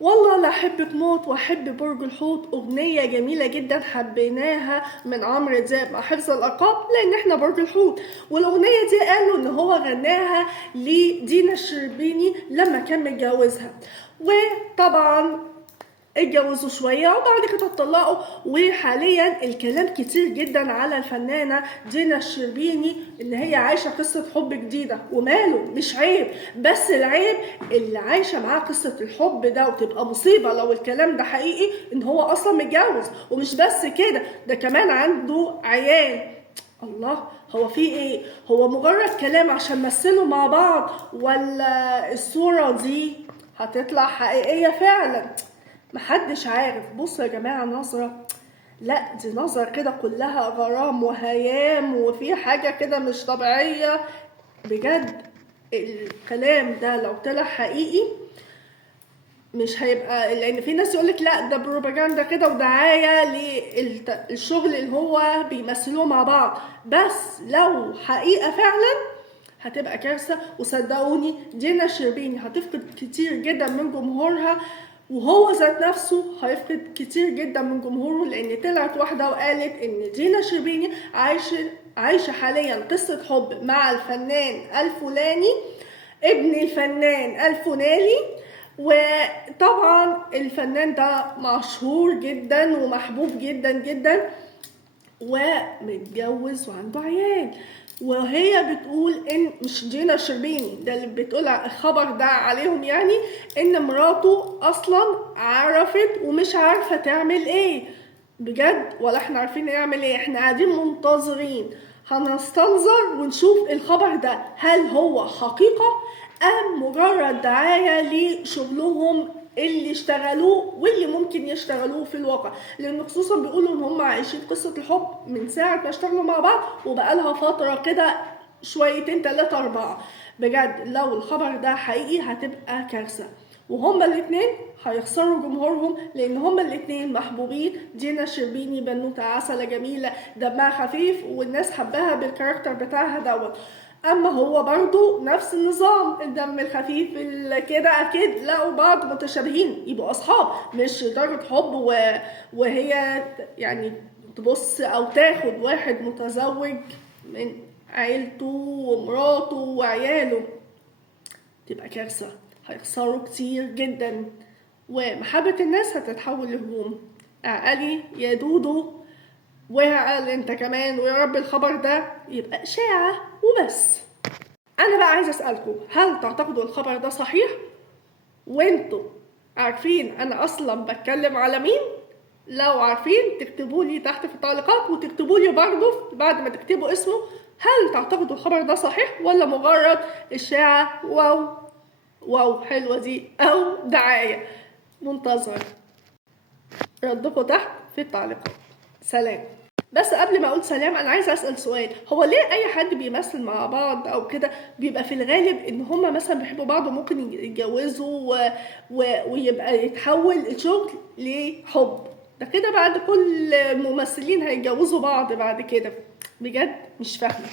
والله انا احبك موت واحب برج الحوت، اغنيه جميله جدا حبيناها من عمرو دياب مع حفظ الالقاب لان احنا برج الحوت. والاغنيه دي قالوا ان هو غناها لدينا الشربيني لما كان متجوزها، وطبعا اتجوزوا شوية وبعد كده اتطلقوا. وحاليا الكلام كتير جدا على الفنانة دينا الشربيني ان هي عايشة قصة حب جديدة، وماله مش عيب، بس العيب اللي عايشة معاه قصة الحب ده، وتبقى مصيبة لو الكلام ده حقيقي ان هو اصلا متجوز. ومش بس كده، ده كمان عنده عيال. الله، هو في ايه؟ هو مجرد كلام عشان مثلوا مع بعض، ولا الصورة دي هتطلع حقيقية فعلا؟ محدش عارف. بصوا يا جماعة، نظرة، لا دي نظرة كده كلها غرام وهيام، وفي حاجة كده مش طبيعية بجد. الكلام ده لو طلع حقيقي مش هيبقى، لان في ناس يقولك لا ده بروباجندا كده ودعاية للشغل اللي هو بيمثلوه مع بعض، بس لو حقيقة فعلا هتبقى كارثة. وصدقوني دينا الشربيني هتفقد كتير جدا من جمهورها، وهو ذات نفسه هيفقد كتير جدا من جمهوره، لان طلعت واحدة وقالت ان دينا الشربيني عايشة حاليا قصة حب مع الفنان الفلاني ابن الفنان الفلاني. وطبعا الفنان ده مشهور جدا ومحبوب جدا جدا ومتجوز وعنده عيال. وهي بتقول ان مش دينا الشربيني ده اللي بتقول الخبر ده عليهم، يعني ان مراته اصلا عرفت ومش عارفه تعمل ايه بجد، ولا احنا عارفين نعمل ايه. احنا قاعدين منتظرين، هنستنظر ونشوف الخبر ده هل هو حقيقه ام مجرد دعايه لشغلهم اللي اشتغلوه واللي ممكن يشتغلوه في الواقع. لان خصوصا بيقولوا ان هم عايشين قصه الحب من ساعه ما اشتغلوا مع بعض، وبقالها فتره كده شويتين 3 4. بجد لو الخبر ده حقيقي هتبقى كارثه، وهما الاتنين هيخسروا جمهورهم، لان هما الاتنين محبوبين. دينا الشربيني بنوته عسله جميله دمها خفيف والناس حباها بالكاركتر بتاعها دوت. اما هو برضو نفس النظام، الدم الخفيف كده، اكيد لقوا بعض متشابهين يبقوا اصحاب، مش درجة حب وهي يعني تبص او تاخد واحد متزوج من عيلته ومراته وعياله، تبقى كارثة. هيخسروا كتير جدا، ومحبة الناس هتتحول لهجوم. اعقلي يا دودو، واعقل انت كمان، ويا رب الخبر ده يبقى اشاعة وبس. انا بقى عايزه اسالكم، هل تعتقدوا الخبر ده صحيح؟ وانتوا عارفين انا اصلا بتكلم على مين؟ لو عارفين تكتبوا لي تحت في التعليقات، وتكتبوا لي برضه بعد ما تكتبوا اسمه، هل تعتقدوا الخبر ده صحيح ولا مجرد اشاعه واو واو حلوه دي، او دعايه؟ منتظر ردكم تحت في التعليقات. سلام. بس قبل ما اقول سلام انا عايزه اسال سؤال، هو ليه اي حد بيمثل مع بعض او كده بيبقى في الغالب ان هما مثلا بيحبوا بعض وممكن يتجوزوا ويبقى يتحول الشغل لحب؟ ده كده بعد كل الممثلين هيتجوزوا بعض بعد كده؟ بجد مش فاهمه.